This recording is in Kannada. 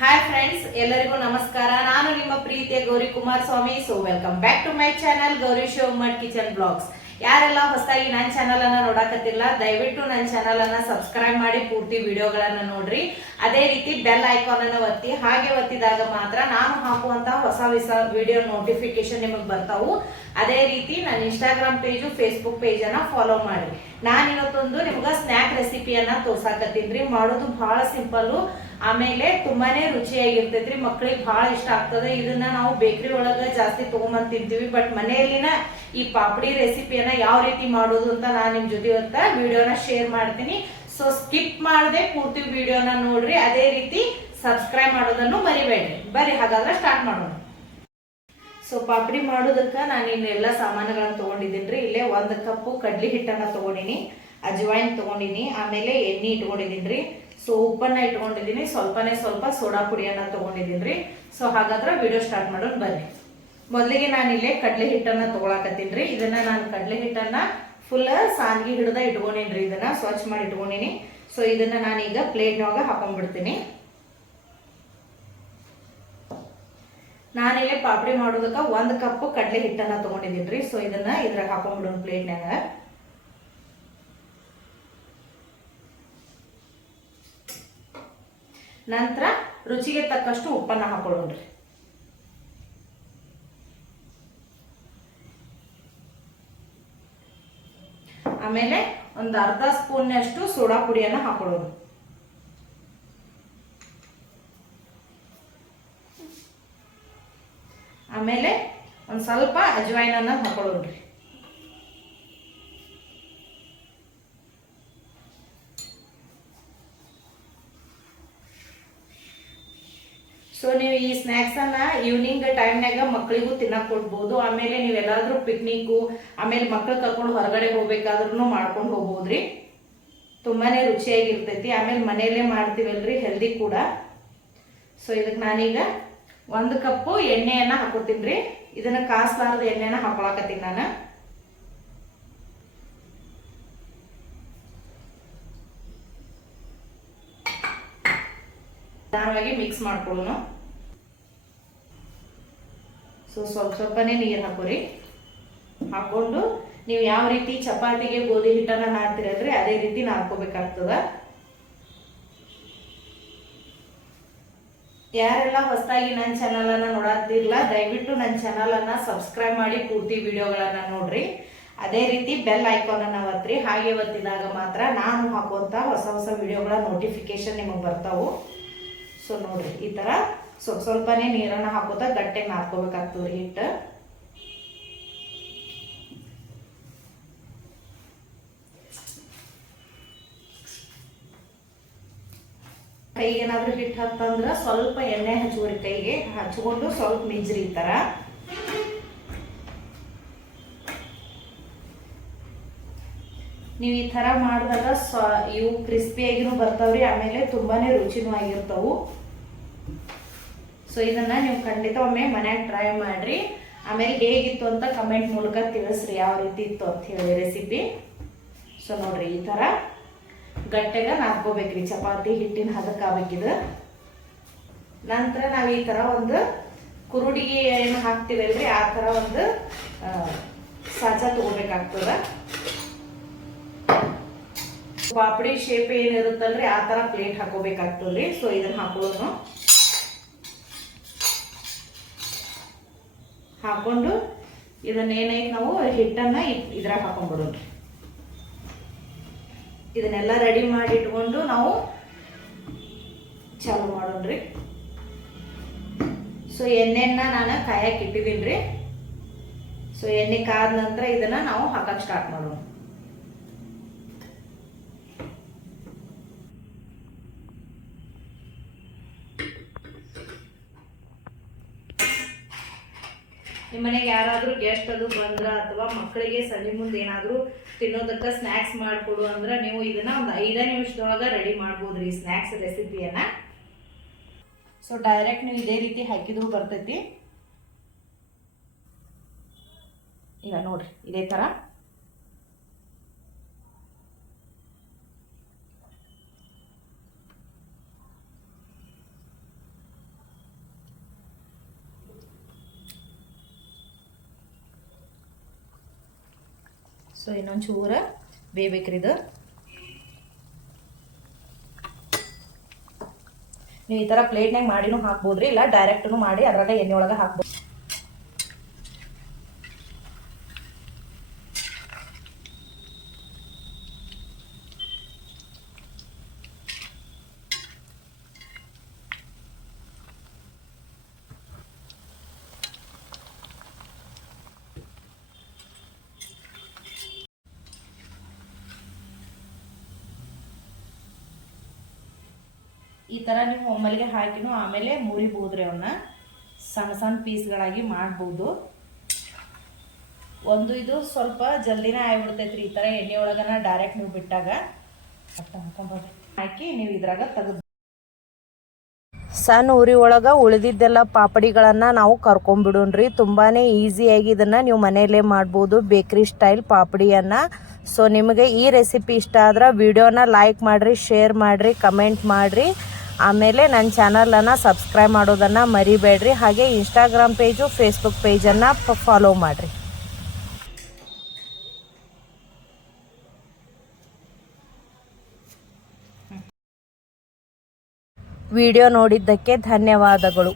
ಹಾಯ್ ಫ್ರೆಂಡ್ಸ್, ಎಲ್ಲರಿಗೂ ನಮಸ್ಕಾರ. ನಾನು ನಿಮ್ಮ ಪ್ರೀತಿಯ Gowri Kumaraswamy. So welcome back to my channel Gowri Shivakumar kitchen blogs. ಯಾರೆಲ್ಲ ಹೊಸದಾಗಿ ನನ್ನ ಚಾನಲ್ ಅನ್ನ ನೋಡಕತ್ತಿಲ್ಲ, ದಯವಿಟ್ಟು ನನ್ನ ಚಾನಲ್ ಅನ್ನ ಸಬ್ಸ್ಕ್ರೈಬ್ ಮಾಡಿ ಪೂರ್ತಿ ವಿಡಿಯೋಗಳನ್ನ ನೋಡ್ರಿ. ಅದೇ ರೀತಿ ಬೆಲ್ ಐಕಾನ್ ಅನ್ನ ಒತ್ತಿ. ಹಾಗೆ ಒತ್ತಿದಾಗ ಮಾತ್ರ ನಾನು ಹಾಕುವಂತಹ ಹೊಸ ವಿಡಿಯೋ ನೋಟಿಫಿಕೇಶನ್ ನಿಮಗೆ ಬರ್ತಾವು. ಅದೇ ರೀತಿ ನನ್ನ ಇನ್ಸ್ಟಾಗ್ರಾಮ್ ಪೇಜು, ಫೇಸ್ಬುಕ್ ಪೇಜ್ ಅನ್ನ ಫಾಲೋ ಮಾಡಿ. ನಾನು ಇವತ್ತೊಂದು ನಿಮ್ಗೆ ಸ್ನ್ಯಾಕ್ ರೆಸಿಪಿಯನ್ನ ತೋರ್ಸಾಕತ್ತೀನ್ರಿ. ಮಾಡೋದು ಬಹಳ ಸಿಂಪಲ್, ಆಮೇಲೆ ತುಂಬಾನೇ ರುಚಿಯಾಗಿರ್ತೈತ್ರಿ. ಮಕ್ಕಳಿಗೆ ಬಹಳ ಇಷ್ಟ ಆಗ್ತದೆ. ಇದನ್ನ ನಾವು ಬೇಕರಿ ಒಳಗ ಜಾಸ್ತಿ ತಗೊಂಬಂದ್ ತಿಂತೀವಿ, ಬಟ್ ಮನೆಯಲ್ಲಿನ ಈ ಪಾಪಡಿ ರೆಸಿಪಿಯನ್ನ ಯಾವ ರೀತಿ ಮಾಡೋದು ಅಂತ ನಾನು ನಿಮ್ ಜೊತೆ ಇವತ್ತ ವಿಡಿಯೋನ ಶೇರ್ ಮಾಡ್ತೀನಿ. ಸೊ ಸ್ಕಿಪ್ ಮಾಡದೆ ಪೂರ್ತಿ ವಿಡಿಯೋನ ನೋಡ್ರಿ. ಅದೇ ರೀತಿ ಸಬ್ಸ್ಕ್ರೈಬ್ ಮಾಡೋದನ್ನು ಮರಿಬೇಡ್ರಿ. ಬರ್ರಿ ಹಾಗಾದ್ರೆ ಸ್ಟಾರ್ಟ್ ಮಾಡೋಣ. ಸೊ ಪಾಪಡಿ ಮಾಡೋದಕ್ಕ ನಾನು ಇನ್ನೆಲ್ಲ ಸಾಮಾನುಗಳನ್ನ ತಗೊಂಡಿದ್ದೀನಿ. ಇಲ್ಲೇ 1 ಕಪ್ ಕಡ್ಲಿ ಹಿಟ್ಟನ್ನ ತಗೊಂಡಿನಿ, ಅಜ್ವಾಯಿನ್ ತಗೊಂಡಿನಿ, ಆಮೇಲೆ ಎಣ್ಣೆ ಇಟ್ಕೊಂಡಿದ್ದೀನಿ. ಸೊ ಉಪ್ಪನ್ನ ಇಟ್ಕೊಂಡಿದ್ದೀನಿ, ಸ್ವಲ್ಪ ಸೋಡಾ ಪುಡಿಯನ್ನ ತಗೊಂಡಿದ್ದೀನಿ. ಸೊ ಹಾಗಾದ್ರೆ ವಿಡಿಯೋ ಸ್ಟಾರ್ಟ್ ಮಾಡೋಣ ಬರ್ರಿ. ಮೊದಲಿಗೆ ನಾನು ಇಲ್ಲೇ ಕಡ್ಲೆ ಹಿಟ್ಟನ್ನ ತಗೊಳಕತ್ತೀನಿ. ಇದನ್ನ ನಾನು ಕಡ್ಲೆ ಹಿಟ್ಟನ್ನ ಫುಲ್ ಸಾನ್ಗಿ ಹಿಡ್ದ ಇಟ್ಕೊಂಡಿನ್ರಿ. ಇದನ್ನ ಸ್ವಚ್ಛ ಮಾಡಿ ಇಟ್ಕೊಂಡಿನಿ. ಸೊ ಇದನ್ನ ನಾನೀಗ ಪ್ಲೇಟ್ನಾಗ ಹಾಕೊಂಡ್ಬಿಡ್ತೀನಿ. ನಾನಿಲ್ಲೇ ಪಾಪಡಿ ಮಾಡೋದಕ್ಕ 1 ಕಪ್ ಕಡ್ಲೆ ಹಿಟ್ಟನ್ನ ತಗೊಂಡಿದ್ದೀನಿ. ಸೊ ಇದನ್ನ ಇದ್ರಾಗ ಹಾಕೊಂಡ್ಬಿಡೋಣ ಪ್ಲೇಟ್ನಾಗ. ನಂತರ ರುಚಿಗೆ ತಕ್ಕಷ್ಟು ಉಪ್ಪನ್ನ ಹಾಕೊಳ್ಳೋಣ್ರಿ. ಆಮೇಲೆ ಒಂದು ಅರ್ಧ ಸ್ಪೂನ್ನಷ್ಟು ಸೋಡಾ ಪುಡಿಯನ್ನ ಹಾಕೊಳ್ಳೋಣ. ಆಮೇಲೆ ಒಂದ್ ಸ್ವಲ್ಪ ಅಜ್ವಾಯಿನ್ ಅನ್ನ ಹಾಕೊಳ್ಳೋಣ್ರಿ. ಸೊ ನೀವು ಈ ಸ್ನ್ಯಾಕ್ಸ್ ಅನ್ನ ಈವ್ನಿಂಗ್ ಟೈಮ್ನಾಗ ಮಕ್ಕಳಿಗೂ ತಿನ್ನಕ್ ಕೊಡ್ಬೋದು. ಆಮೇಲೆ ನೀವೆಲ್ಲಾದ್ರೂ ಪಿಕ್ನಿಕ್, ಆಮೇಲೆ ಮಕ್ಕಳು ಕರ್ಕೊಂಡು ಹೊರಗಡೆ ಹೋಗ್ಬೇಕಾದ್ರೂ ಮಾಡ್ಕೊಂಡು ಹೋಗ್ಬೋದ್ರಿ. ತುಂಬಾನೇ ರುಚಿಯಾಗಿರ್ತೈತಿ. ಆಮೇಲೆ ಮನೆಯಲ್ಲೇ ಮಾಡ್ತೀವಲ್ರಿ, ಹೆಲ್ದಿ ಕೂಡ. ಸೊ ಇದಕ್ಕೆ ನಾನೀಗ 1 ಕಪ್ ಎಣ್ಣೆಯನ್ನ ಹಾಕೋತೀನಿ. ಇದನ್ನ ಕಾಸಲಾರದ ಎಣ್ಣೆನ ಹಾಕೊಳಕತ್ತೀನಿ ನಾನು. ನಿಧಾನವಾಗಿ ಮಿಕ್ಸ್ ಮಾಡ್ಕೊಳ್ಳೋಣ. ಸೊ ಸ್ವಲ್ಪನೇ ನೀರು ಹಾಕೋರಿ. ಹಾಕೊಂಡು ನೀವು ಯಾವ ರೀತಿ ಚಪಾತಿಗೆ ಗೋಧಿ ಹಿಟ್ಟನ್ನ ನಾದ್ತಿರಲ್ರಿ, ಅದೇ ರೀತಿ ನಾದ್ಕೋಬೇಕಾಗ್ತದ. ಯಾರೆಲ್ಲ ಹೊಸದಾಗಿ ನನ್ನ ಚಾನಲ್ ಅನ್ನ ನೋಡಾತಿರ್ಲ, ದಯವಿಟ್ಟು ನನ್ನ ಚಾನಲ್ ಅನ್ನ ಸಬ್ಸ್ಕ್ರೈಬ್ ಮಾಡಿ ಪೂರ್ತಿ ವಿಡಿಯೋಗಳನ್ನ ನೋಡ್ರಿ. ಅದೇ ರೀತಿ ಬೆಲ್ ಐಕಾನ್ ಅನ್ನ ಒತ್ತಿ. ಹಾಗೆ ಒತ್ತಿದಾಗ ಮಾತ್ರ ನಾನು ಹಾಕುವಂತ ಹೊಸ ವಿಡಿಯೋಗಳ ನೋಟಿಫಿಕೇಶನ್ ನಿಮಗೆ ಬರ್ತಾವು. ಸೊ ನೋಡ್ರಿ, ಈ ತರ ಸ್ವಲ್ಪನೇ ನೀರನ್ನ ಹಾಕೋತಾ ಗಟ್ಟಿಗೆ ನಾದ್ಕೋಬೇಕಾಗ್ತದ್ರಿ ಹಿಟ್ಟು. ಕೈಗೆ ಏನಾದ್ರೂ ಹಿಟ್ಟು ಹತ್ತಂದ್ರ ಸ್ವಲ್ಪ ಎಣ್ಣೆ ಹಚ್ಕೋರಿ. ಕೈಗೆ ಹಚ್ಕೊಂಡು ಸ್ವಲ್ಪ ಮಿಜ್ರಿ ಈ ತರ. ನೀವು ಈ ತರ ಮಾಡಿದಾಗ ಇವು ಕ್ರಿಸ್ಪಿಯಾಗಿನೂ ಬರ್ತಾವ್ರಿ, ಆಮೇಲೆ ತುಂಬಾನೇ ರುಚಿನೂ ಆಗಿರ್ತಾವು. ಸೊ ಇದನ್ನ ನೀವು ಖಂಡಿತ ಒಮ್ಮೆ ಮನ್ಯಾಗ ಟ್ರೈ ಮಾಡ್ರಿ. ಆಮೇಲೆ ಹೇಗಿತ್ತು ಅಂತ ಕಮೆಂಟ್ ಮೂಲಕ ತಿಳಿಸ್ರಿ, ಯಾವ ರೀತಿ ಇತ್ತು ಅಂತ ಹೇಳಿ ರೆಸಿಪಿ. ಸೊ ನೋಡ್ರಿ, ಈ ತರ ಗಟ್ಟೆಗ ನಾದ್ಕೋಬೇಕ್ರಿ. ಚಪಾತಿ ಹಿಟ್ಟಿನ ಹದಕ್ಕಾಗಬೇಕಿದು. ನಂತರ ನಾವ್ ಈ ತರ ಒಂದು ಕುರುಡಿಗೆ ಏನು ಹಾಕ್ತಿವಲ್ರಿ, ಆ ತರ ಒಂದು ಸಾಜ ತಗೋಬೇಕಾಗ್ತದ. ಪಾಪಡಿ ಶೇಪ್ ಏನಿರುತ್ತಲ್ರಿ, ಆ ತರ ಪ್ಲೇಟ್ ಹಾಕೋಬೇಕಾಗ್ತದ್ರಿ. ಸೊ ಇದನ್ನ ಹಾಕೊಳ್ಳೋಣ. ಹಾಕೊಂಡು ಇದನ್ನೇನೈತೆ ನಾವು ಹಿಟ್ಟನ್ನ ಇದ್ರಾಗ ಹಾಕೊಂಡ್ಬಿಡೋಣ್ರಿ. ಇದನ್ನೆಲ್ಲ ರೆಡಿ ಮಾಡಿ ಇಟ್ಕೊಂಡು ನಾವು ಚಾಲು ಮಾಡೋಣ್ರಿ. ಸೊ ಎಣ್ಣೆನ ನಾನು ಕಾಯಕ್ಕೆ ಇಟ್ಟಿದ್ದೀನಿ. ಸೊ ಎಣ್ಣೆ ಕಾದ ನಂತರ ಇದನ್ನ ನಾವು ಹಾಕಕ್ ಸ್ಟಾರ್ಟ್ ಮಾಡೋಣ. ನಿಮ್ಮ ಮನೆಗೆ ಯಾರಾದ್ರೂ ಗೆಸ್ಟ್ ಅದು ಬಂದ್ರ ಅಥವಾ ಮಕ್ಕಳಿಗೆ ಸಂಜೆ ಮುಂದೆ ಏನಾದ್ರೂ ತಿನ್ನೋದಕ್ಕ ಸ್ನ್ಯಾಕ್ಸ್ ಮಾಡ್ಕೊಡು ಅಂದ್ರೆ ನೀವು ಇದನ್ನ ಒಂದು 5 ನಿಮಿಷದೊಳಗ ರೆಡಿ ಮಾಡ್ಬೋದ್ರಿ ಈ ಸ್ನ್ಯಾಕ್ಸ್ ರೆಸಿಪಿಯನ್ನ. ಸೊ ಡೈರೆಕ್ಟ್ ನೀವು ಇದೇ ರೀತಿ ಹಾಕಿದ್ರು ಬರ್ತೈತಿ. ಈಗ ನೋಡ್ರಿ, ಇದೇ ತರ ಸೊ ಇನ್ನೊಂದು ಚೂರ ಬೇಯ್ಬೇಕ್ರಿ ಇದು. ನೀವು ಈ ಥರ ಪ್ಲೇಟ್ನಾಗ ಮಾಡಿನೂ ಹಾಕ್ಬೋದ್ರಿ, ಇಲ್ಲ ಡೈರೆಕ್ಟ್ನು ಮಾಡಿ ಅದ್ರಾಗ ಎಣ್ಣೆ ಒಳಗೆ ಹಾಕ್ಬೋದು. ಈ ಥರ ನೀವು ಒಮ್ಮಲಿಗೆ ಹಾಕಿನೂ ಆಮೇಲೆ ಮುರಿಬೋದ್ರಿ, ಅವನ್ನ ಸಣ್ಣ ಸಣ್ಣ ಪೀಸ್ಗಳಾಗಿ ಮಾಡ್ಬೋದು. ಒಂದು ಇದು ಸ್ವಲ್ಪ ಜಲ್ದಿನೇ ಆಗಿಬಿಡ್ತೈತ್ರಿ ಈ ಥರ ಎಣ್ಣೆ ಒಳಗನ ಡೈರೆಕ್ಟ್ ನೀವು ಬಿಟ್ಟಾಗ. ಹಾಕಿ ನೀವು ಇದ್ರಾಗ ತೆಗೆದು ಸಣ್ಣ ಉರಿ ಒಳಗೆ ಉಳಿದಿದ್ದೆಲ್ಲ ಪಾಪಡಿಗಳನ್ನು ನಾವು ಕರ್ಕೊಂಡ್ಬಿಡೋಣ್ರಿ. ತುಂಬಾ ಈಸಿಯಾಗಿ ಇದನ್ನು ನೀವು ಮನೆಯಲ್ಲೇ ಮಾಡ್ಬೋದು, ಬೇಕ್ರಿ ಸ್ಟೈಲ್ ಪಾಪಡಿಯನ್ನು. ಸೊ ನಿಮಗೆ ಈ ರೆಸಿಪಿ ಇಷ್ಟ ಆದ್ರೆ ವಿಡಿಯೋನ ಲೈಕ್ ಮಾಡಿರಿ, ಶೇರ್ ಮಾಡಿರಿ, ಕಮೆಂಟ್ ಮಾಡಿರಿ. ಆಮೇಲೆ ನನ್ನ ಚಾನಲನ್ನು ಸಬ್ಸ್ಕ್ರೈಬ್ ಮಾಡೋದನ್ನು ಮರಿಬೇಡ್ರಿ. ಹಾಗೆ ಇನ್ಸ್ಟಾಗ್ರಾಮ್ ಪೇಜು, ಫೇಸ್ಬುಕ್ ಪೇಜನ್ನು ಫಾಲೋ ಮಾಡಿರಿ. ವಿಡಿಯೋ ನೋಡಿದ್ದಕ್ಕೆ ಧನ್ಯವಾದಗಳು.